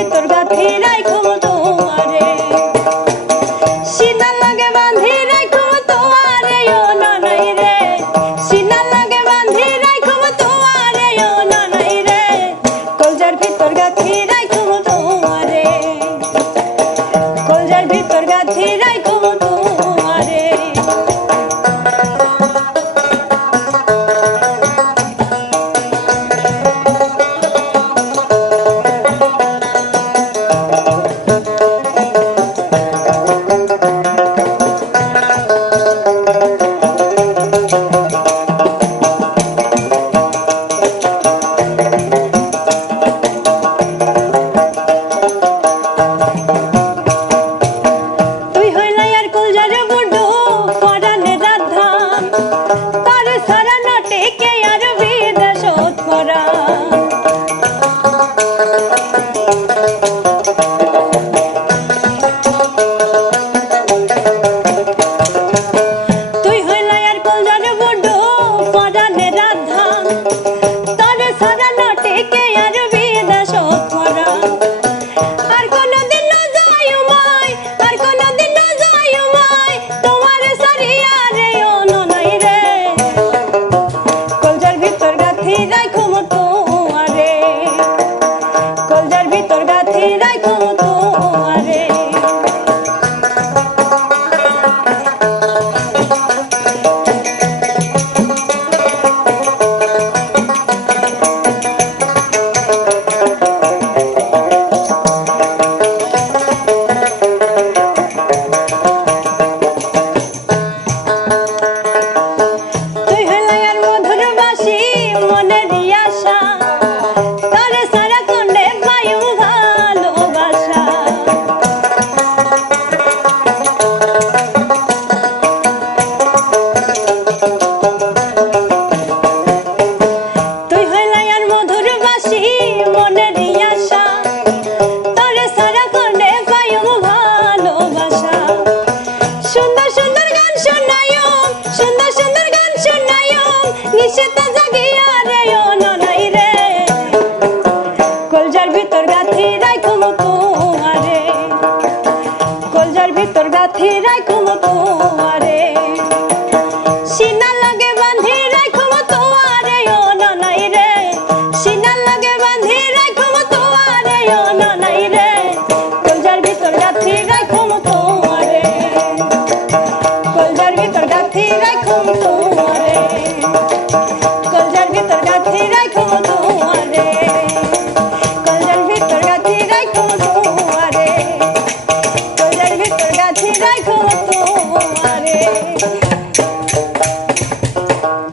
ভিতর গাঁথি রাখুম তোমারে সিনার লগে বাঁধি রাখুম তোমারে ও নানাই রে সিনার লগে বাঁধি রাখুম তোমারে ও নানাই রে কলজার ভিতর গাঁথি রাখুম তোমারে কলজার ভিতর গাঁথি রাখুম তোমারে কলজার ভিতর গাঁথি রাখুম তোমারে কলজার ভিতর গাঁথি রাখুম তোমারে সিনার লগে বাঁধি রাখুম তোমারে ও নানাই রে সিনার লগে বাঁধি রাখুম তোমারে ও নানাই রে কলজার ভিতর গাঁথি রাখুম তোমারে কলজার ভিতর গাঁথি রাখুম তোমারে